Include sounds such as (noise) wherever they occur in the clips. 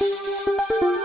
Música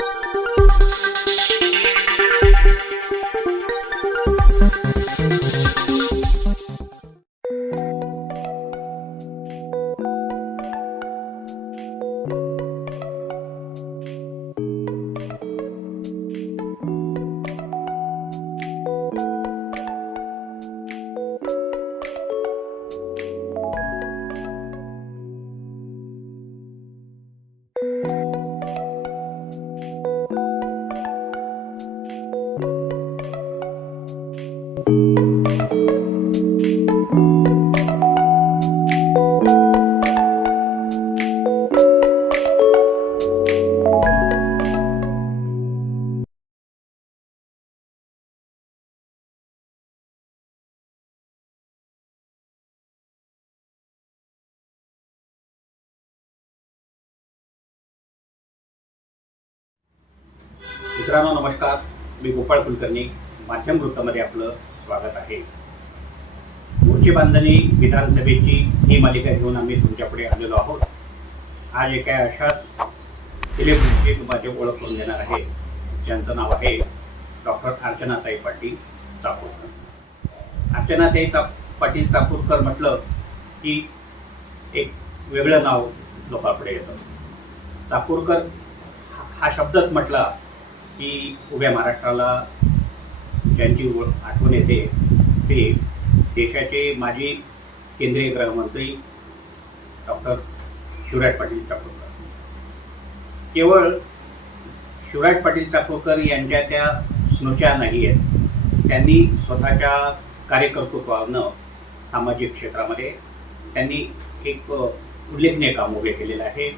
मित्रांनो नमस्कार. मी गोपाळ कुलकर्णी. माध्यम वृत्तामध्ये आपलं स्वागत आहे. मूळची बांधणी विधानसभेची ही मालिका घेऊन आम्ही तुमच्यापुढे आलेलो आहोत. आज एका अशाच इलेक्ट्रिकची माझी ओळख करून देणार आहे. ज्यांचं नाव आहे डॉक्टर अर्चनाताई पाटील चाकूरकर. अर्चनाताई चा पाटील चाकूरकर म्हटलं की एक वेगळं नाव लोकांपुढे येतं. चाकूरकर हा शब्दच म्हटला की उभ्या महाराष्ट्राला ज्यांची आठवण येते ते देशाचे माजी केंद्रीय गृहमंत्री डॉक्टर शिवराज पाटील चाकूरकर. केवळ शिवराज पाटील चाकूरकर यांच्या त्या स्नुषा नाही आहेत. त्यांनी स्वतःच्या कार्यकर्तृत्वानं सामाजिक क्षेत्रामध्ये त्यांनी एक उल्लेखनीय काम उभे केलेलं आहे.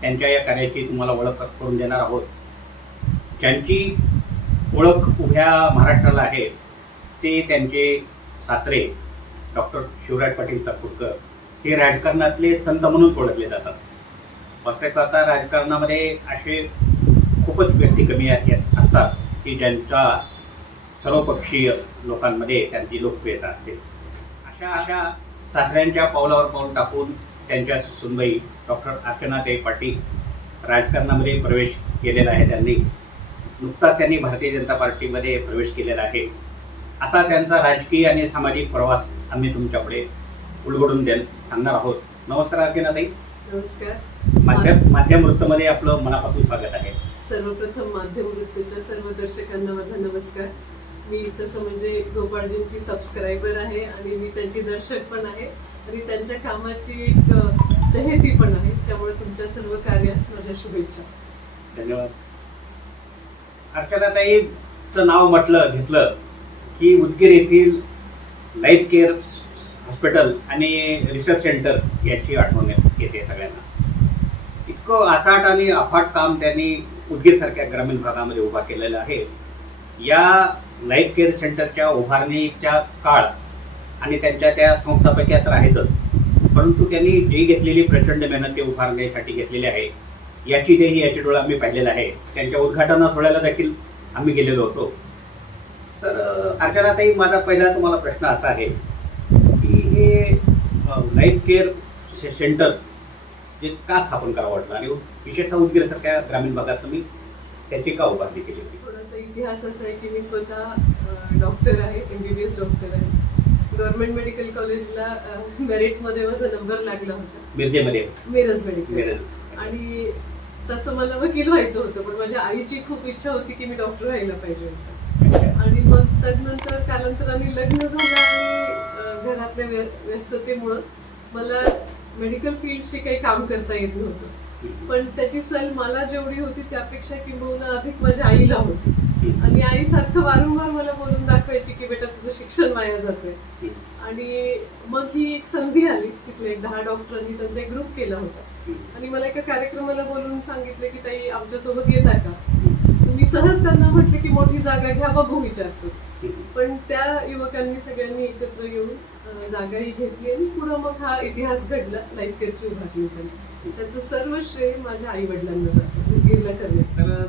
त्यांच्या या कार्याची तुम्हाला ओळख करून देणार आहोत. ज्यांची ओळख उभ्या महाराष्ट्राला आहे ते त्यांचे सासरे डॉक्टर शिवराज पाटील चाकूरकर हे राजकारणातले संत म्हणून ओळखले जातात. वास्तविकता राजकारणामध्ये असे खूपच व्यक्ती कमी आहेत असतात की ज्यांचा सर्वपक्षीय लोकांमध्ये त्यांची लोकप्रियता असते. अशा अशा सासऱ्यांच्या पावलावर पाऊल टाकून त्यांच्या सुनबाई डॉक्टर अर्चनाताई पाटील राजकारणामध्ये प्रवेश केलेला आहे त्यांनी. नुकताच त्यांनी भारतीय जनता पार्टीमध्ये प्रवेश केलेला आहे. असा त्यांचा राजकीय आणि सामाजिक प्रवास आम्ही तुमच्यापुढे उलगडून द्या सांगणार आहोत. नमस्कार अर्चनाताई. नमस्कार. माध्यम माध्यम वृत्तमध्ये आपलं मनापासून स्वागत आहे. सर्वप्रथम माध्यम वृत्तच्या सर्व दर्शकांना माझा नमस्कार. मी तसं म्हणजे गोपाळजींची सबस्क्रायबर आहे आणि मी त्यांची दर्शक पण आहे आणि त्यांच्या कामाची एक चहेती पण आहे. त्यामुळे तुमच्या सर्व कार्यास माझ्या शुभेच्छा. धन्यवाद. अर्चनाताईचं नाव म्हटलं घेतलं की उदगीर येथील लाईफ केअर हॉस्पिटल आणि रिसर्च सेंटर याची आठवण येते सगळ्यांना. इतकं आचाट आणि अफाट काम त्यांनी उदगीरसारख्या ग्रामीण भागामध्ये उभा केलेलं आहे. या लाईफ केअर सेंटरच्या उभारणीच्या काळ आणि त्यांच्या त्या संस्थापक्यात तर आहेतच परंतु त्यांनी जी घेतलेली प्रचंड मेहनत ते उभारण्यासाठी घेतलेली आहे. याची देही याची डोळा आम्ही पाहिलेला आहे त्यांच्या उद्घाटना सोहळ्याला देखील आम्ही गेलेलो होतो. तर अर्चनाताई माझा पहिला तुम्हाला प्रश्न असा आहे की हे लाईफ केअर से- सेंटर जे का स्थापन करावं वाटलं? आणि विशेषतः उदगीरसारख्या ग्रामीण भागात तुम्ही त्याची का उभारणी केली होती? थोडासा इतिहास असा आहे की मी स्वतः डॉक्टर आहे M B B S doctor आहे गव्हर्नमेंट मेडिकल कॉलेजला मेरिटमध्ये माझा नंबर लागला होता. मिरजेमध्ये? मिरज मेडिकल मिरज. आणि तसं मला वकील व्हायचं होतं पण माझ्या आईची खूप इच्छा होती की मी डॉक्टर व्हायला पाहिजे होतं. आणि मग त्यानंतर कालांतराने लग्न झालं आणि घरातल्या व्य व्यस्ततेमुळं मला मेडिकल फील्डशी काही काम करता येत नव्हतं. पण त्याची सल मला जेवढी होती त्यापेक्षा किंबहुना अधिक माझ्या आईला होती. आणि आई सारखं वारंवार मला बोलून दाखवायची की बेटा तुझं शिक्षण वाया जातंय. आणि मग ही एक संधी आली. तिथले एक दहा डॉक्टरांनी त्यांचा एक ग्रुप केला होता. आणि मला एका कार्यक्रमाला बोलून सांगितलं की ताई आमच्यासोबत येता का? मी सहज त्यांना म्हटलं की मोठी जागा घ्या बघू विचारतो. पण त्या युवकांनी सगळ्यांनी एकत्र येऊन जागाही घेतली आणि पुढं मग हा इतिहास घडला लाईफ केअरची उभारणी झाली. त्याचं सर्व श्रेय माझ्या आई वडिलांना जातं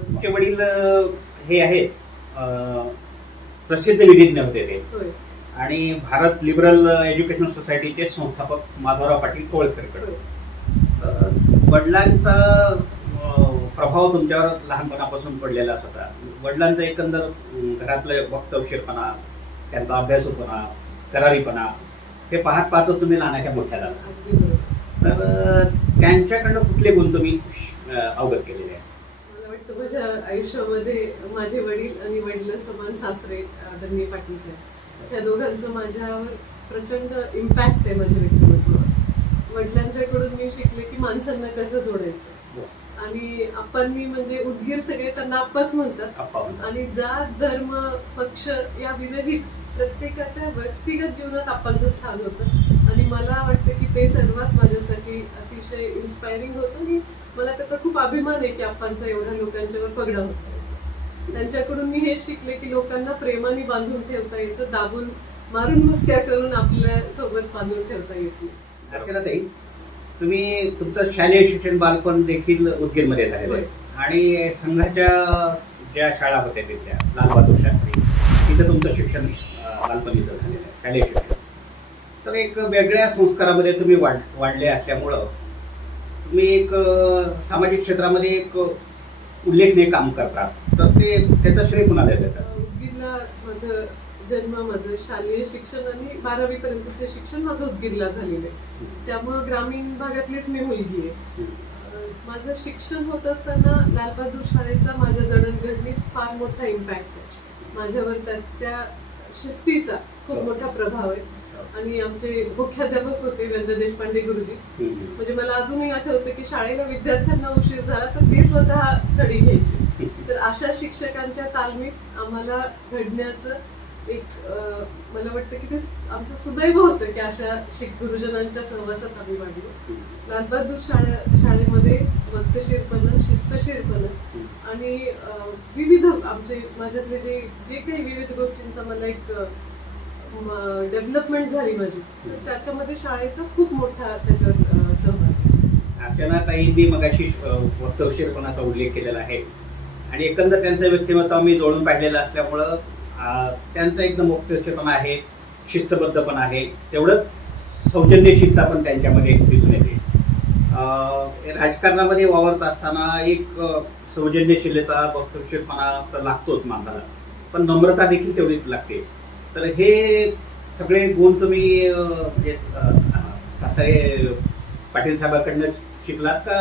तुमचे वडील हे आहेत अं, प्रसिद्ध विधिज्ञ होते ते. आणि भारत लिबरल एज्युकेशन सोसायटीचे संस्थापक माधवराव पाटील कोळकरकडे वडिलांचा प्रभाव तुमच्यावर लहानपणापासून पडलेलाच होता. वडिलांचं एकंदर घरातलं वक्तवशीरपणा त्यांचा अभ्यासूपणा करारीपणा हे पाहत पाहतच तुम्ही लहानाच्या मोठ्या झाला तर त्यांच्याकडनं कुठले गुण तुम्ही अवगत केलेले आहे मला वाटतं माझ्या आयुष्यामध्ये माझे वडील आणि वडील समान सासरे आदरणीय पाटील साहेब. या दोघांचं माझ्यावर प्रचंड इम्पॅक्ट आहे माझ्या व्यक्तिमत्वावर वडिलांच्याकडून मी शिकले की माणसांना कसं जोडायचं हो. आणि आप्पांनी म्हणजे उदगीर सगळे त्यांना आप्पाच म्हणतात. आणि जात धर्म पक्ष या विरहित प्रत्येकाच्या व्यक्तिगत जीवनात आप्पांचं स्थान होतं आणि मला वाटतं की ते सर्वात माझ्यासाठी अतिशय इन्स्पायरिंग होतं आणि मला त्याचा खूप अभिमान आहे की आप्पांचा एवढ्या लोकांच्यावर पगडा होता याचा. त्यांच्याकडून मी हेच शिकले की लोकांना प्रेमाने बांधून ठेवता येतं दाबून मारून मुसक्या करून आपल्यासोबत बांधून ठेवता येत अर्चनाताई तुम्ही तुमचं शालेय शिक्षण बालपण देखील उदगीरमध्ये झालेलं आहे. आणि संघाच्या ज्या शाळा होत्या तिथल्या लालबहादूर शास्त्री तिथं तुमचं शिक्षण बालपणीचं झालेलं आहे शालेय शिक्षण. तर एक वेगळ्या संस्कारामध्ये तुम्ही वाढ वाढले असल्यामुळं तुम्ही एक सामाजिक क्षेत्रामध्ये एक उल्लेखनीय काम करता. तर ते त्याचं श्रेय कुणाला देतात उदगीरला माझं जन्म माझं शालेय शिक्षण आणि बारावी पर्यंतचे शिक्षण माझं उदगीरला झालेलं आहे. त्यामुळं ग्रामीण भागातलीच मी मुलगी आहे. माझं शिक्षण होत असताना लालबहादूर शाळेचा माझ्या जडणघडणीत फार मोठा इम्पॅक्ट आहे. माझ्यावर त्या त्या शिस्तीचा खूप मोठा प्रभाव आहे. आणि आमचे मुख्याध्यापक होते वेंद्र देशपांडे गुरुजी. म्हणजे मला अजूनही आठवतं की शाळेला विद्यार्थ्यांना उशीर झाला तर ते स्वतः छडी घ्यायचे. तर अशा शिक्षकांच्या तालमीत आम्हाला घडण्याचं एक मला वाटतं की ते आमचं सुदैव होतं की अशा शिक गुरुजनांच्या सहवासात आम्ही वाढलो. लालबहादूर शाळे शाळेमध्ये वक्तशीरपणा शिस्तशीरपणा आणि विविध आमचे माझ्यातले जे जे काही विविध गोष्टींचा मला एक डेव्हलपमेंट झाली माझी तर त्याच्यामध्ये शाळेचा खूप मोठा त्याच्यावर अं, सहभाग आहे. अर्चनाताईंनी मगाशी वक्तवशीरपणाचा उल्लेख केलेला आहे. आणि एकंदर त्यांचं व्यक्तिमत्व मी जोडून पाहिलेलं असल्यामुळं त्यांचा एकदम वक्तवशीरपणा आहे शिस्तबद्ध पण आहे. तेवढंच सौजन्यशीलता पण त्यांच्यामध्ये दिसून येते. राजकारणामध्ये वावरत असताना एक सौजन्यशीलता वक्तवशीरपणा तर लागतोच माणसाला. पण नम्रता देखील तेवढीच लागते. तर हे सगळे गुण तुम्ही म्हणजे सासरे पाटील साहेबांकडनं शिकलात का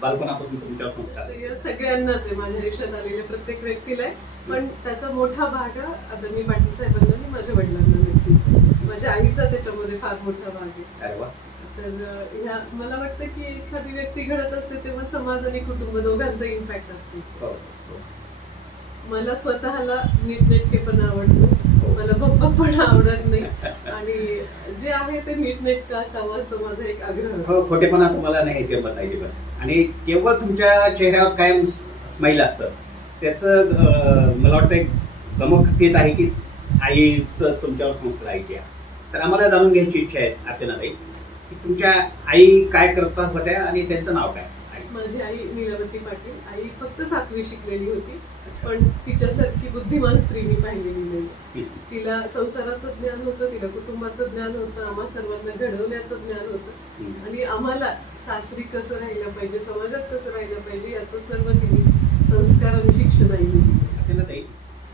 बालपणापासून तुमच्यावर संस्कार? सगळ्यांनाच आहे माझ्या आयुष्यात आलेल्या प्रत्येक व्यक्तीला आहे. पण त्याचा मोठा भाग हा आदरणीय पाटील साहेबांना आणि माझ्या वडिलांना नक्कीच. माझ्या आईचा त्याच्यामध्ये फार मोठा भाग आहे. तर ह्या मला वाटतं की एखादी व्यक्ती घडत असते तेव्हा समाज आणि कुटुंब दोघांचा इम्पॅक्ट असते. हो, हो. मला स्वतःला नीटनेटकेपणा आवडतो. मला भप्पपणा आवडत नाही. आणि जे आहे ते नीटनेटकं असावं असं माझा एक आग्रह हो खोटेपणा तुम्हाला नाही जमत नाही अजिबात आणि केवळ तुमच्या चेहऱ्यावर कायम स्माईल असतं? त्याचं मला वाटतं एक प्रमुख तेच आहे की आईचं तुमच्यावर संस्कार आईची आहे. तर आम्हाला जाणून घ्यायची इच्छा आहे अर्चनाताई की तुमच्या आई काय करता होत्या आणि त्यांचं नाव काय. माझी आई नीलावती पाटील आई फक्त सातवी शिकलेली होती पण तिच्यासारखी बुद्धिमान स्त्री मी पाहिलेली नाही. तिला संसाराचं ज्ञान होतं तिला कुटुंबाचं ज्ञान होतं आम्हा सर्वांना घडवण्याचं ज्ञान होतं. आणि आम्हाला सासरी कसं राहिलं पाहिजे समाजात कसं राहिलं पाहिजे याचं सर्व तिने संस्कार आणि शिक्षण आहे. दिली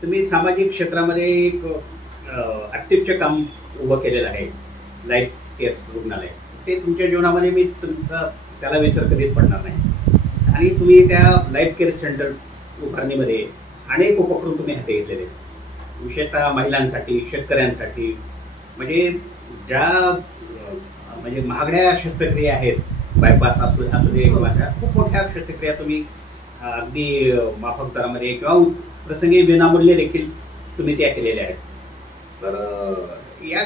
तुम्ही सामाजिक क्षेत्रामध्ये एक ॲक्टिव्हचं अत्युच्च काम उभं केलेलं आहे. लाईफ केअर रुग्णालय. ते तुमच्या जीवनामध्ये मी तुमचा त्याला विसर कधीच पडणार नाही. आणि तुम्ही त्या लाईफ केअर सेंटर उभारणीमध्ये अनेक उपक्रम तुम्ही हाती घेतलेले. विशेषतः महिलांसाठी शेतकऱ्यांसाठी. म्हणजे ज्या म्हणजे महागड्या शस्त्रक्रिया आहेत बायपास असू असू दे किंवा खूप मोठ्या शस्त्रक्रिया तुम्ही अगदी माफक दरामध्ये किंवा प्रसंगी विनामूल्य देखील तुम्ही त्या केलेल्या आहेत. तर या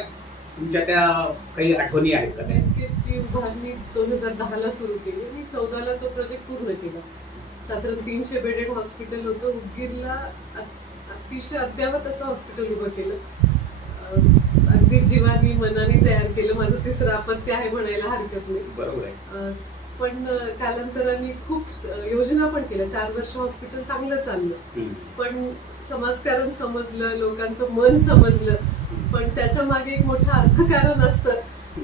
तुमच्या त्या काही आठवणी आहेत का? बँकेची उभारणी दोन हजार दहाला सुरू केली आणि चौदाला तो प्रोजेक्ट पूर्ण केला. साधारण तीनशे बेडेड हॉस्पिटल होतं. उदगीरला अत- अतिशय अद्यावत असं हॉस्पिटल उभं केलं. अगदी जीवानी मनाने तयार केलं. माझं तिसरं अपत्य आहे म्हणायला हरकत नाही. बरोबर आहे. पण कालांतराने खूप योजना पण केल्या. चार वर्ष हॉस्पिटल चांगलं चाललं. पण समाजकारण समजलं लोकांचं मन समजलं. पण त्याच्यामागे एक मोठं अर्थकारण असतं.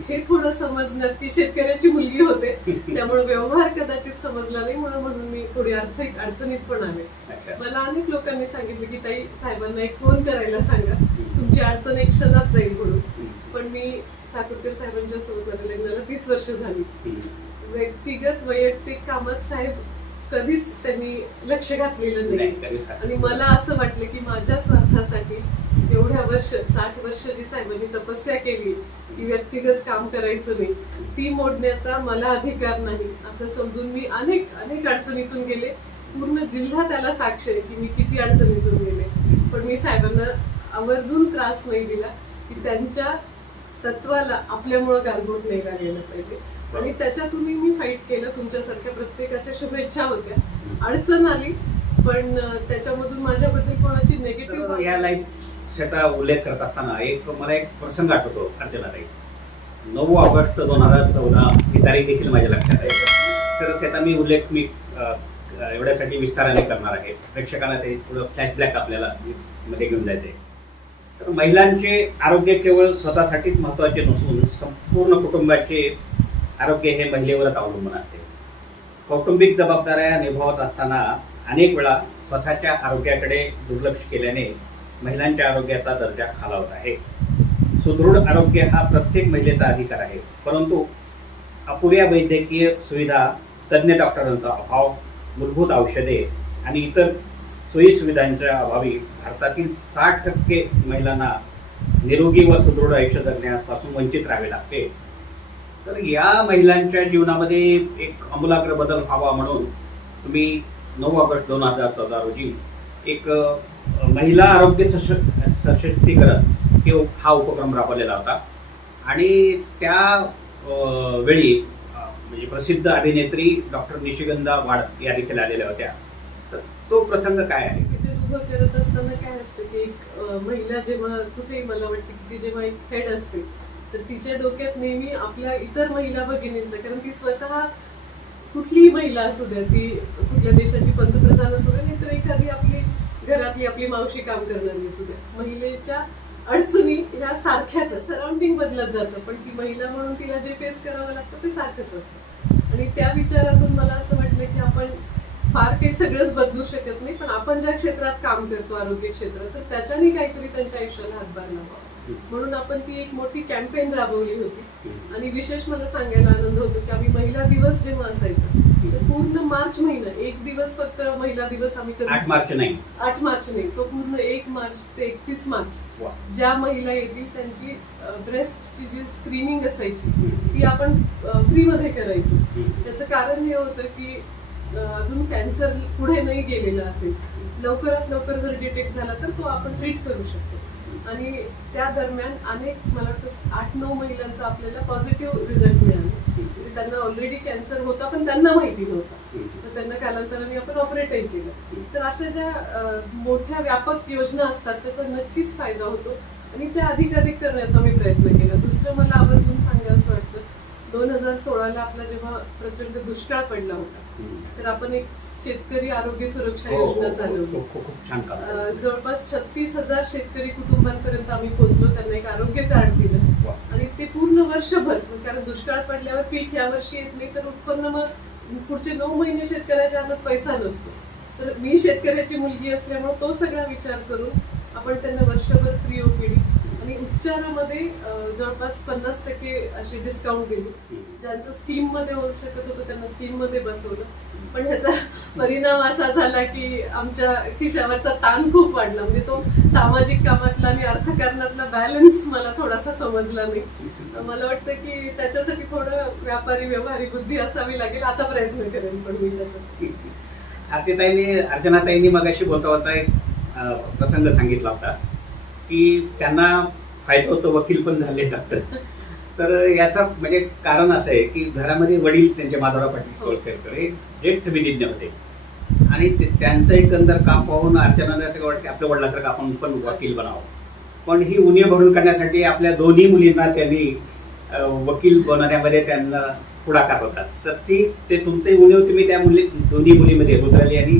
हे थोडं समजण्यात की शेतकऱ्याची मुलगी होते. (laughs) त्यामुळे व्यवहार कदाचित समजला नाही म्हणून म्हणून मी थोडी आर्थिक अडचणीत पण आले. मला अनेक लोकांनी सांगितलं की ताई साहेबांना एक फोन करायला सांगा. तुमची अडचण एक क्षणात जाईल म्हणून. पण मी चाकूरकर साहेबांच्या सोबत माझ्या लग्नाला तीस वर्ष झाली. व्यक्तिगत वैयक्तिक कामात साहेब कधीच त्यांनी लक्ष घातलेलं नाही, आणि मला असं वाटलं की माझ्या स्वार्थासाठी एवढ्या वर्ष साठ वर्ष जी साहेबांनी तपस्या केली की व्यक्तिगत काम करायचं नाही ती मोडण्याचा मला अधिकार नाही असं समजून मी अनेक अनेक अडचणीतून गेले. पूर्ण जिल्हा त्याला साक्ष आहे की मी किती अडचणीतून गेले. पण मी साहेबांना आवर्जून त्रास नाही दिला की त्यांच्या तत्वाला आपल्यामुळं गालबोट नाही लागलेलं पाहिजे. आणि त्याच्यातूनही मी फाईट केलं तुमच्यासारख्या प्रत्येकाच्या शुभेच्छा होत्या. अडचण आली पण त्याच्यामधून माझ्याबद्दल कोणाची निगेटिव्ह या लाईफचा उल्लेख करत असताना एक मला एक प्रसंग आठवतो अर्चनाताई नऊ ऑगस्ट दोन हजार चौदा ही तारीख देखील माझ्या लक्षात आहे. तर त्याचा मी उल्लेख मी एवढ्यासाठी विस्ताराने करणार आहे. प्रेक्षकांना ते थोडं फ्लॅशबॅक आपल्याला मध्ये घेऊन जायचे तर महिलांचे आरोग्य केवळ स्वतःसाठीच महत्त्वाचे नसून संपूर्ण कुटुंबाचे आरोग्य हे महिलेवरच अवलंबून असते. कौटुंबिक जबाबदाऱ्या निभावत असताना अनेक वेळा स्वतःच्या आरोग्याकडे दुर्लक्ष केल्याने महिलांच्या आरोग्याचा दर्जा खालावत आहे. सुदृढ आरोग्य हा प्रत्येक महिलेचा अधिकार आहे. परंतु अपुऱ्या वैद्यकीय सुविधा तज्ज्ञ डॉक्टरांचा अभाव मूलभूत औषधे आणि इतर सोयी सुविधांच्या अभावी भारतातील साठ टक्के महिलांना निरोगी व सुदृढ आयुष्य जगण्यापासून वंचित राहावे लागते. तर या महिलांच्या जीवनामध्ये एक आमूलाग्र बदल व्हावा म्हणून तुम्ही नऊ ऑगस्ट दोन हजार चौदा रोजी एक महिला आरोग्य सश सशक्तीकरण हे हा उपक्रम राबवलेला होता. आणि त्या वेळी म्हणजे प्रसिद्ध अभिनेत्री डॉक्टर निशिगंधा वाड या देखील आलेल्या होत्या. तर तो प्रसंग काय आहे? तिथे उभं करत असताना काय असतं की एक महिला जेव्हा कुठेही मला वाटते की ती जेव्हा एक फेड असते तर तिच्या डोक्यात नेहमी आपल्या इतर महिला भगिनींचं कारण ती स्वतः कुठलीही महिला असू द्या ती कुठल्या देशाची पंतप्रधान असू द्या नाहीतर एखादी आपली घरातली आपली मावशी काम करणारी असू द्या. महिलेच्या अडचणी ह्या सारख्याच सराउंडिंग बदलत जातं पण ती महिला म्हणून तिला जे फेस करावं लागतं ते सारखंच असतं. आणि त्या विचारातून मला असं वाटलं की आपण फार काही सगळंच बदलू शकत नाही पण आपण ज्या क्षेत्रात काम करतो आरोग्य क्षेत्रात तर त्याच्याने काहीतरी त्यांच्या आयुष्याला हातभार लावा म्हणून आपण ती एक मोठी कॅम्पेन राबवली होती. आणि विशेष मला सांगायला आनंद होतो की आम्ही महिला दिवस जेव्हा असायचा पूर्ण मार्च महिना एक दिवस फक्त महिला दिवस आम्ही आठ मार्च नाही. आठ मार्च नाही तो पूर्ण एक मार्च ते एकतीस मार्च. ज्या महिला येतील त्यांची ब्रेस्टची जी स्क्रीनिंग असायची ती आपण फ्रीमध्ये करायचो. त्याचं कारण हे होतं की अजून कॅन्सर पुढे नाही गेलेला असेल. लवकरात लवकर जर डिटेक्ट झाला तर तो आपण ट्रीट करू शकतो. आणि त्या दरम्यान अनेक मला वाटतं आठ नऊ महिलांचा आपल्याला पॉझिटिव्ह रिझल्ट मिळाला. म्हणजे त्यांना ऑलरेडी कॅन्सर होता पण त्यांना माहिती नव्हता. तर त्यांना कालांतराने आपण ऑपरेटही केलं. तर अशा ज्या मोठ्या व्यापक योजना असतात त्याचा नक्कीच फायदा होतो. आणि त्या अधिकाधिक करण्याचा मी प्रयत्न केला. दुसरं मला आवर्जून सांगा असं वाटतं दोन हजार सोळाला आपला जेव्हा प्रचंड दुष्काळ पडला होता तर आपण एक शेतकरी आरोग्य सुरक्षा हो, हो, योजना चालवली. खूप छान. जवळपास छत्तीस हजार शेतकरी कुटुंबांपर्यंत आम्ही पोहोचलो त्यांना एक आरोग्य कार्ड दिलं. आणि ते पूर्ण वर्षभर कारण दुष्काळ पडल्यावर पीक या वर्षी येत नाही तर उत्पन्न मग पुढचे नऊ महिने शेतकऱ्याच्या हातात पैसा नसतो. तर मी शेतकऱ्याची मुलगी असल्यामुळे तो सगळा विचार करून आपण त्यांना वर्षभर फ्री ओपीडी आणि उपचारामध्ये जवळपास पन्नास टक्के अशी डिस्काउंट दिली. ज्यांचं स्कीममध्ये होऊ शकत होतं त्यांना स्कीममध्ये बसवलं. पण ह्याचा परिणाम असा झाला की आमच्या खिशावरचा ताण खूप वाढला. म्हणजे तो सामाजिक कामातला आणि अर्थकारणातला बॅलन्स मला थोडासा समजला नाही. तर मला वाटतं की त्याच्यासाठी थोडं व्यापारी व्यवहारी बुद्धी असावी लागेल. आता प्रयत्न करेन पण मी त्याच्यासाठी. अर्चनाताईंनी अर्चनाताईंनी मगाशी बोलता होता एक प्रसंग सांगितला होता की त्यांना फायदा होतो वकील पण झाले डॉक्टर. तर याचं म्हणजे कारण असं आहे की घरामध्ये वडील त्यांचे माधवराव पाटील हो. कोळखेरकर हे ज्येष्ठ विधिज्ञ होते. आणि ते- त्यांचं एकंदर काम पाहून अर्चनाला ते वाटते आपल्या वडिलासारखं आपण पण वकील बनावं. पण ही उणीव भरून काढण्यासाठी आपल्या दोन्ही मुलींना त्यांनी वकील बनवण्यामध्ये त्यांना पुढाकार होता. तर ती ते तुमचे उणीव तुम्ही त्या मुली दोन्ही मुलीमध्ये रुद्राली आणि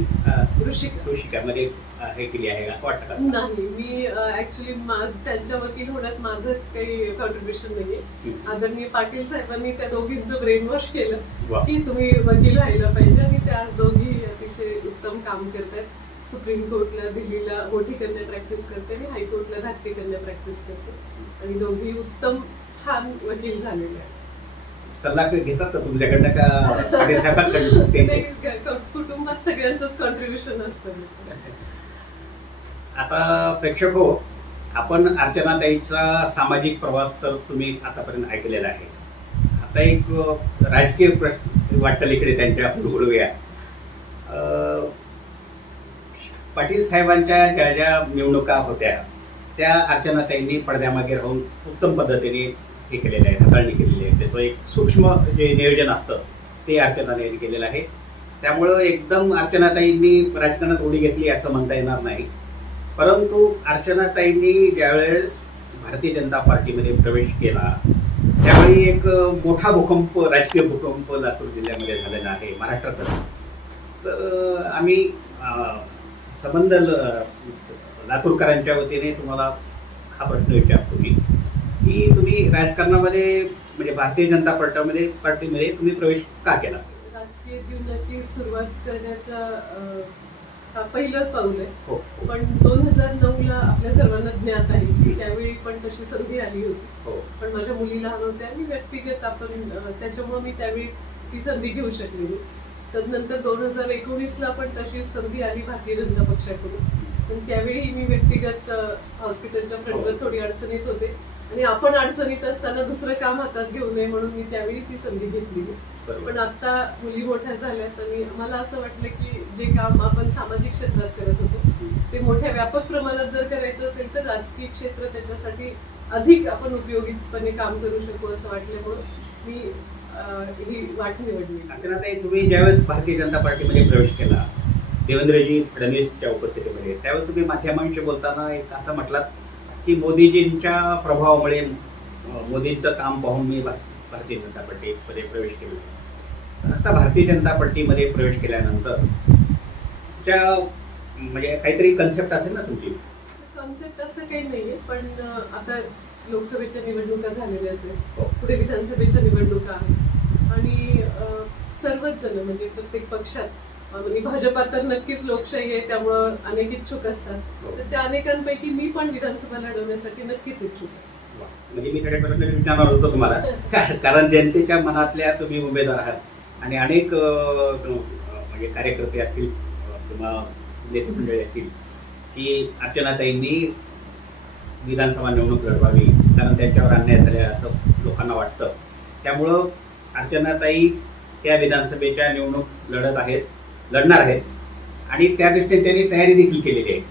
ऋषिका ऋषिकामध्ये हे केली आहे असं वाटतं का? नाही मी ऍक्च्युली माझ त्यांच्या वकील होण्यात माझं काही कॉन्ट्रीब्युशन नाहीये. आदरणीय पाटील साहेबांनी त्या दोघींचं ब्रेन वॉश केलं. की तुम्ही वकील व्हायला पाहिजे आणि त्या आज दोघी अतिशय उत्तम काम करतात सुप्रीम कोर्टला दिल्लीला मोठी कन्या प्रॅक्टिस करते आणि हायकोर्टला धाकटी कन्या प्रॅक्टिस करते. आणि दोघी उत्तम छान वकील झालेले आहेत. सल्ला घेतात का तुमच्याकडनं का कुटुंबात सगळ्यांचंच कॉन्ट्रीब्युशन असतं. (laughs) आता प्रेक्षक हो आपण अर्चनाताईचा सामाजिक प्रवास तर तुम्ही आतापर्यंत ऐकलेला आहे. आता एक राजकीय प्रश्न वाटचालीकडे त्यांच्या आपण अ, पाटील साहेबांच्या ज्या ज्या निवडणुका होत्या त्या अर्चनाताईंनी पडद्यामागे राहून उत्तम पद्धतीने हे केलेलं आहे हाताळणी केलेली आहे. त्याचं एक सूक्ष्म जे नियोजन असतं ते अर्चनाताईंनी केलेलं आहे. त्यामुळं एकदम अर्चनाताईंनी राजकारणात उडी घेतली असं म्हणता येणार नाही. परंतु अर्चनाताईंनी ज्यावेळेस भारतीय जनता पार्टीमध्ये प्रवेश केला त्यावेळी एक मोठा भूकंप राजकीय भूकंप लातूर जिल्ह्यामध्ये झालेला आहे महाराष्ट्रात तर आम्ही संबंध लातूरकरांच्या वतीने तुम्हाला हा प्रश्न विचारतो मी की तुम्ही राजकारणामध्ये म्हणजे भारतीय जनता पार्टीमध्ये पार्टीमध्ये तुम्ही प्रवेश का केला? राजकीय जीवनाची सुरुवात करण्याचा पहिलंच पाऊल आहे. हो पण दोन हजार नऊ ला आपल्या सर्वांना ज्ञात आहे की त्यावेळी पण तशी संधी आली होती. हो. पण माझ्या मुली लहान होत्या आणि व्यक्तिगत आपण त्याच्यामुळे मी त्यावेळी ती संधी घेऊ शकले नाही. तदनंतर दोन हजार एकोणीसला पण तशी संधी आली भारतीय जनता पक्षाकडून. पण त्यावेळी मी व्यक्तिगत हॉस्पिटलच्या फ्रंटवर हो. थोडी अडचणीत होते. आणि आपण अडचणीत असताना दुसरं काम हातात घेऊ नये म्हणून मी त्यावेळी ती संधी घेतली. पण आता मुली मोठ्या झाल्यात आणि मला असं वाटलं की जे काम आपण सामाजिक क्षेत्रात करत होतो ते मोठ्या व्यापक प्रमाणात जर करायचं असेल तर राजकीय क्षेत्र त्याच्यासाठी अधिक आपण उपयोगीपणे काम करू शकू असं वाटल्यामुळं मी ही वाट निवडली. तुम्ही ज्यावेळेस भारतीय जनता पार्टीमध्ये प्रवेश केला देवेंद्रजी फडणवीसच्या उपस्थितीमध्ये त्यावेळेस तुम्ही माध्यमांशी बोलताना एक असं म्हटलात की मोदीजींच्या प्रभावामुळे मोदींचं काम पाहून मी भारतीय जनता पार्टीमध्ये प्रवेश केला. आता भारतीय जनता पार्टीमध्ये प्रवेश केल्यानंतर त्या म्हणजे काहीतरी कन्सेप्ट असेल ना तुमची? कॉन्सेप्ट असं काही नाहीये पण आता लोकसभेच्या निवडणुका झालेल्याच आहेत. हो. पुढे विधानसभेच्या निवडणुका आणि सर्वच जण म्हणजे प्रत्येक पक्षात म्हणजे भाजपात तर नक्कीच लोकशाही आहे त्यामुळं अनेक इच्छुक असतात. हो. तर त्या अनेकांपैकी मी पण विधानसभा लढवण्यासाठी नक्कीच इच्छुक आहे. म्हणजे मी कडे प्रश्न विचारणार होतो तुम्हाला. का- कारण जनतेच्या मनातल्या तुम्ही उमेदवार आहात. आणि अनेक म्हणजे कार्यकर्ते असतील किंवा नेते मंडळी असतील की अर्चनाताईंनी विधानसभा निवडणूक लढवावी कारण त्यांच्यावर अन्याय झाले असं लोकांना वाटतं. त्यामुळं अर्चनाताई त्या विधानसभेच्या निवडणूक लढत आहेत. लढणार आहेत. आणि त्या दृष्टीने त्यांनी तयारी देखील केलेली आहे.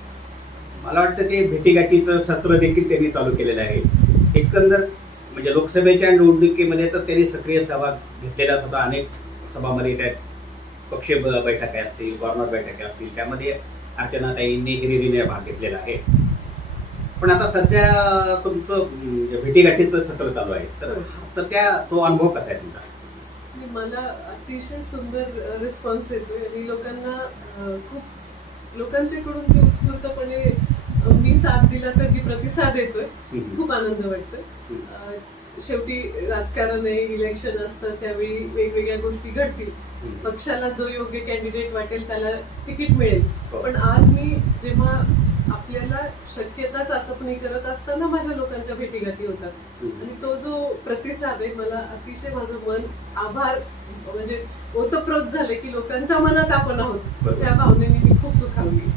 मला वाटतं ते भेटीगाठीचं सत्र देखील त्यांनी चालू केलेलं आहे. एकंदर म्हणजे लोकसभेच्या निवडणुकीमध्ये तर त्यांनी सक्रिय सहभाग घेतलेला सुद्धा अनेक सभामध्ये त्यात पक्षीय ब- बैठका असतील गव्हर्नर बैठका असतील त्यामध्ये अर्चनाताईंनी हिरिरीने भाग घेतलेला आहे. पण आता सध्या तुमचं म्हणजे भेटीगाठीचं सत्र चालू आहे. तर तर त्या तो अनुभव कसा आहे तुमचा? आणि मला अतिशय सुंदर रिस्पॉन्स येतोय आणि लोकांना खूप लोकांच्याकडून जे उत्स्फूर्तपणे मी साथ दिला तर जी प्रतिसाद येतोय. खूप आनंद वाटतोय शेवटी राजकारण आहे इलेक्शन असतं त्यावेळी वेगवेगळ्या गोष्टी घडतील. पक्षाला जो योग्य कॅन्डिडेट वाटेल त्याला तिकीट मिळेल हो. पण आज मी जेव्हा आपल्याला शक्यता चाचपणी करत असताना माझ्या लोकांच्या भेटीगाठी होतात. आणि तो जो प्रतिसाद आहे मला अतिशय माझं मन आभार म्हणजे ओतप्रोत झाले की लोकांच्या मनात आपण आहोत. त्या भावनेने मी खूप सुखावली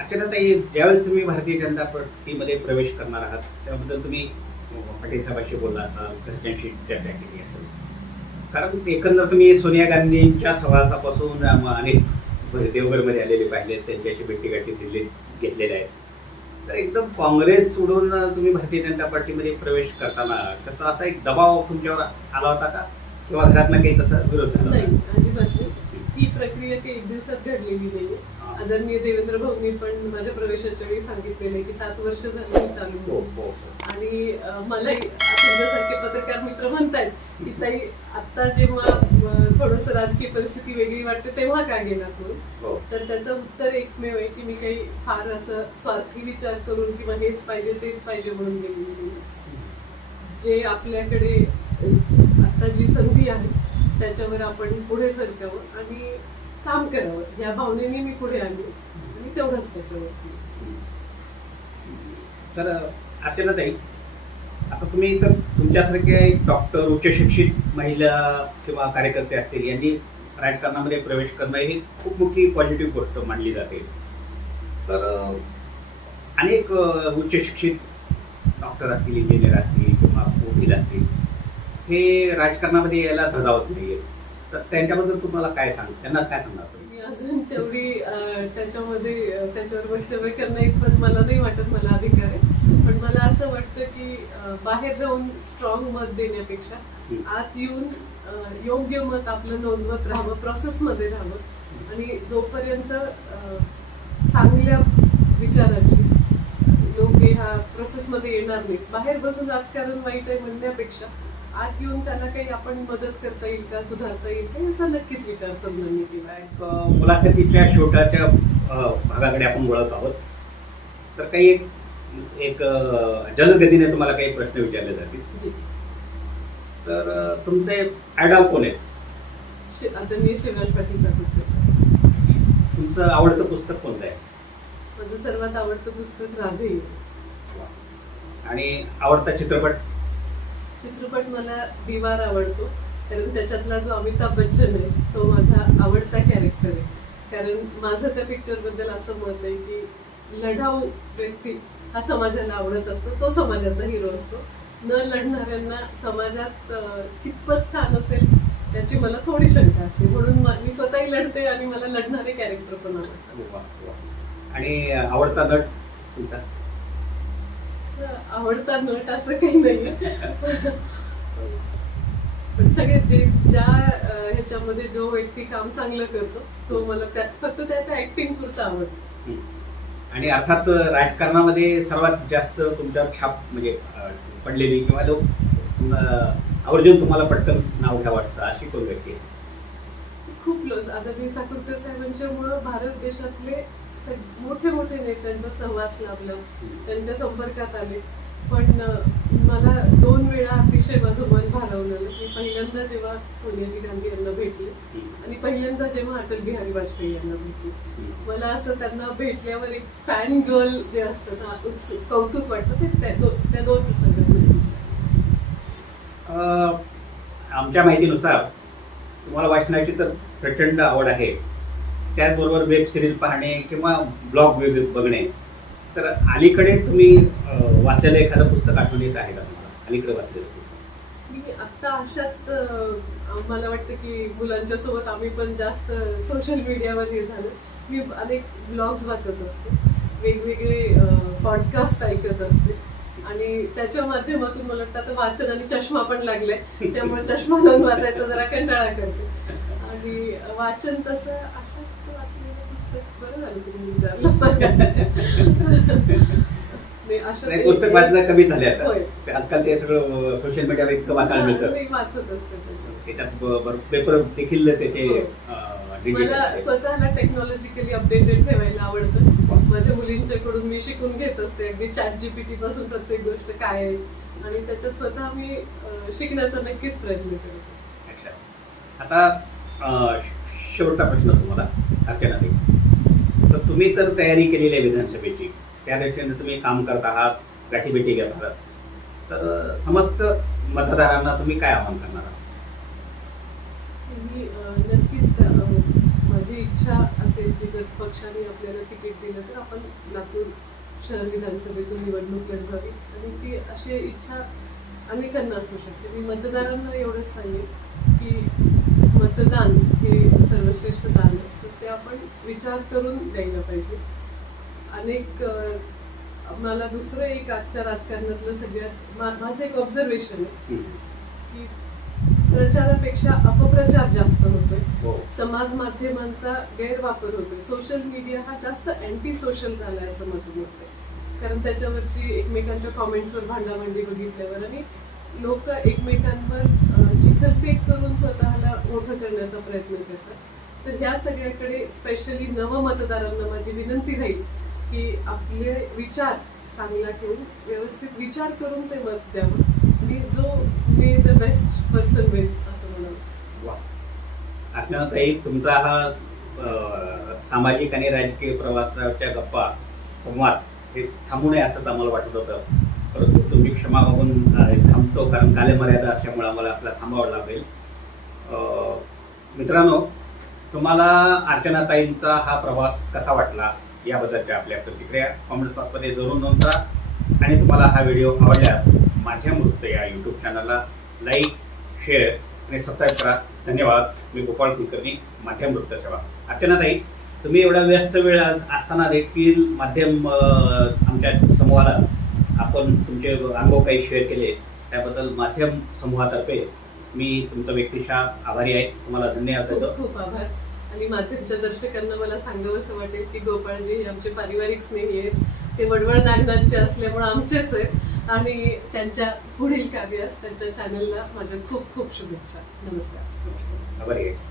अर्चनाताई ज्यावेळेस तुम्ही भारतीय जनता पार्टीमध्ये प्रवेश करणार आहात त्याबद्दल तुम्ही पटेल साहेबांशी बोलला घरच्यांशी चर्चा केली असेल कारण एकंदर तुम्ही सोनिया गांधींच्या सहवासापासून अनेक देवघरमध्ये आलेले पाहिले त्यांच्याशी भेटीगाठी दिले घेतलेल्या आहेत तर एकदम काँग्रेस सोडून तुम्ही भारतीय जनता पार्टीमध्ये प्रवेश करताना कसं असा एक दबाव तुमच्यावर आला होता का किंवा घरातनं काही तसा विरोध झाला नाही? अजिबात नाही ही प्रक्रिया काही एक दिवसात घडलेली नाहीये हा. आदरणीय देवेंद्र भाऊंनी पण माझ्या प्रवेशाच्या वेळी सांगितलेलं आहे की सात वर्ष झाली चालू हो. हो हो. आणि मलाही तुमच्यासारखे पत्रकार मित्र म्हणतायत की ताई आता जेव्हा थोडस राजकीय परिस्थिती वेगळी वाटते तेव्हा का गेलात म्हणून हो. तर त्याचं उत्तर एकमेव आहे की मी काही फार असं स्वार्थी विचार करून किंवा हेच पाहिजे तेच पाहिजे म्हणून गेलेली नाही. जे आपल्याकडे आता जी संधी आहे त्याच्यावर आपण पुढे सरकावं आणि काम करावं. या भावनेने मी पुढे आली. आणि तेवढंच त्याच्यावरती. तर अर्चना ताई आता तुम्ही तर तुमच्यासारखे एक डॉक्टर उच्च शिक्षित महिला किंवा कार्यकर्ते असतील यांनी राजकारणामध्ये प्रवेश करणं ही खूप मोठी पॉझिटिव्ह गोष्ट मानली जाते. तर अनेक उच्च शिक्षित डॉक्टर असतील इंजिनियर असतील किंवा वकील असतील हे राजकारणामध्ये यायला धजावत आहे तर त्यांच्याबद्दल तुम्हाला काय सांग त्यांना काय सांगणार अजून तेवढी त्याच्यामध्ये त्याच्यावर वक्तव्य करणं एक पण मला नाही वाटत मला अधिकार आहे. पण मला असं वाटतं की बाहेर राहून स्ट्रॉंग मत देण्यापेक्षा आत येऊन योग्य मत आपलं नोंदवत राहावं प्रोसेसमध्ये राहावं. आणि जोपर्यंत चांगल्या विचाराची लोक ह्या प्रोसेसमध्ये येणार नाहीत. बाहेर बसून राजकारण वाईट आहे म्हणण्यापेक्षा आत येऊन त्याला काही आपण मदत करता येईल का सुधारता येईल का याचा नक्कीच विचार तरुणांनी केला आहे मुलाखतीच्या शेवटाच्या भागाकडे आपण वळत आहोत. तर काही एक एक जलदगतीने तुम्हाला काही प्रश्न विचारले जातील. तर तुमचे आयडॉल कोण आहेत? शि- आदरणीय शिवराज पाटील चाकूरकर तुमचं आवडतं पुस्तक कोणतं आहे? माझं सर्वात आवडतं पुस्तक राधे आणि आवडता चित्रपट? चित्रपट मला दिवार आवडतो. कारण त्याच्यातला जो अमिताभ बच्चन आहे तो माझा आवडता कॅरेक्टर आहे. कारण माझं त्या पिक्चरबद्दल असं मत आहे की लढाऊ व्यक्ती हा समाजाला आवडत असतो तो समाजाचा हिरो असतो. न लढणाऱ्यांना समाजात कितपत स्थान असेल त्याची मला थोडी शंका असते. म्हणून मी स्वतःही लढते आणि मला लढणारे कॅरेक्टर पण आवडतात. आणि आवडता गट तुमचा असं आवडता नट असं काही नाही पण सगळे जे ज्या ह्याच्यामध्ये जो व्यक्ती काम चांगलं करतो तो मला त्या फक्त त्या ऍक्टिंग पुरतं आवडतं. आणि अर्थात राजकारणामध्ये सर्वात जास्त तुमच्यावर छाप म्हणजे पडलेली किंवा लोक आवर्जून तुम्हाला पटकन नाव घ्या वाटतं अशी कोण व्यक्ती खूप लोस आदरणीय चाकूरकर साहेबांच्यामुळं भारत देशातले मोठे मोठे नेत्यांचा सहवास लाभला त्यांच्या संपर्कात आले. पण मला दोन वेळा अतिशय माझं मन भारावलेलं मी पहिल्यांदा जेव्हा सोनियाजी गांधी यांना भेटले आणि पहिल्यांदा जेव्हा अटल बिहारी वाजपेयी यांना भेटले. मला असं त्यांना भेटल्यावर एक फॅन गर्ल जे असतं ना उत्सुक कौतुक वाटतं. ते त्या दो- दोन प्रसंगांमध्ये दिसलं. आमच्या माहितीनुसार तुम्हाला वाचनाची तर प्रचंड आवड आहे. त्याचबरोबर वेब सिरीज पाहणे किंवा ब्लॉग बघणे. तर अलीकडे तुम्ही अ, वाचलेलं एखादं पुस्तक आठवण येत आहे का तुम्हाला? अलीकडे वाचलेलं पुस्तक. मी आत्ता अशात मला वाटतं की मुलांच्या सोबत आम्ही पण जास्त सोशल मीडियावर हे झालं. मी अनेक ब्लॉग्स वाचत असते. वेगवेगळे पॉडकास्ट ऐकत असते. आणि त्याच्या माध्यमातून मला वाटतं आता वाचन आणि चष्मा पण लागलाय त्यामुळे चष्मा लावून वाचायचा जरा कंटाळा करते. आणि वाचन तसं अशा बरं झालं तुम्ही विचारलं नाही, पुस्तक वाचणं कमी झाले आता होय. ते आजकाल ते सगळं सोशल मीडियावर इतकं वाचायला मिळतं मी वाचत असते त्याच्यात. त्याच्यात पेपर देखील त्याचे हो. अ, digital मला. स्वतःला टेक्नॉलॉजिकली अपडेटेड ठेवायला आवडतं माझ्या मुलींच्याकडून मी शिकून घेत असते अगदी चॅट जीपीटी पासून प्रत्येक गोष्ट काय आहे आणि त्याच्यात स्वतः मी अं, शिकण्याचा नक्कीच प्रयत्न करत असते अच्छा आता अ, शेवटचा प्रश्न तुम्हाला अर्चना. तर तुम्ही तर तयारी केलेली आहे विधानसभेची. त्या दृष्टीने तुम्ही काम करत आहात गाठीभेटी घेत आहात. तर समस्त मतदारांना तुम्ही काय आवाहन करणार आहात? मी नक्कीच माझी इच्छा असेल की जर पक्षाने आपल्याला तिकीट दिलं तर आपण लातूर शहर विधानसभेतून निवडणूक लढवावी. आणि ती अशी इच्छा अनेकांना असू शकते. मी मतदारांना एवढंच सांगेन की मतदान हे सर्वश्रेष्ठ दान आहे. ते आपण विचार करून द्यायला पाहिजे. अनेक मला दुसरं एक आजच्या राजकारणातलं सगळ्यात माझं एक ऑब्झर्वेशन आहे. की प्रचारापेक्षा अपप्रचार जास्त होतोय. हो. समाज माध्यमांचा गैरवापर होतोय. सोशल मीडिया हा जास्त अँटी सोशल झालाय असं माझं मत आहे. कारण त्याच्यावरची एकमेकांच्या कॉमेंट्सवर भांडाभांडी बघितल्यावर आणि लोक एकमेकांवर चिखलफेक करून स्वतःला मोठं करण्याचा प्रयत्न करतात. तर ह्या सगळ्याकडे स्पेशली नवमतदारांना माझी विनंती राहील की आपले विचार चांगला ठेवून व्यवस्थित विचार करून ते मत द्यावं. आणि जो मे द बेस्ट पर्सन होईल असं म्हणावं वा. ताई तुमचा हा सामाजिक आणि राजकीय प्रवासाच्या गप्पा संवाद हे थांबू नये असंच आम्हाला वाटत होतं. परंतु तुम्ही क्षमा मागून थांबतो कारण कालमर्यादा असल्यामुळे आम्हाला आपला थांबावं लागेल. मित्रांनो तुम्हाला अर्चनाताईंचा हा प्रवास कसा वाटला? याबद्दलच्या आपल्या प्रतिक्रिया? कॉमेंट बॉक्समध्ये जरूर नोंद आणि तुम्हाला हा व्हिडिओ आवडल्यास माध्यम वृत्त या यूट्यूब चॅनलला लाईक शेअर आणि सबस्क्राईब करा. धन्यवाद. मी गोपाळ कुलकर्णी माध्यम वृत्त सेवा. अर्चनाताई तुम्ही एवढा व्यस्त वेळ असताना देखील माध्यम आमच्या समूहाला आपण तुमचे अनुभव काही शेअर केले त्याबद्दल माध्यम समूहातर्फे मी तुमचा व्यक्तिशः आभारी आहे. तुम्हाला धन्यवाद देतो. खूप खूप आभार. आणि माध्यमच्या दर्शकांना मला सांगावं असं वाटेल की गोपाळजी हे आमचे पारिवारिक स्नेही आहेत. ते वडवळ नागनाथचे असल्यामुळे आमचेच आहेत. आणि त्यांच्या पुढील कार्यास त्यांच्या चॅनलला माझ्या खूप खूप शुभेच्छा. नमस्कार. आभारी आहे.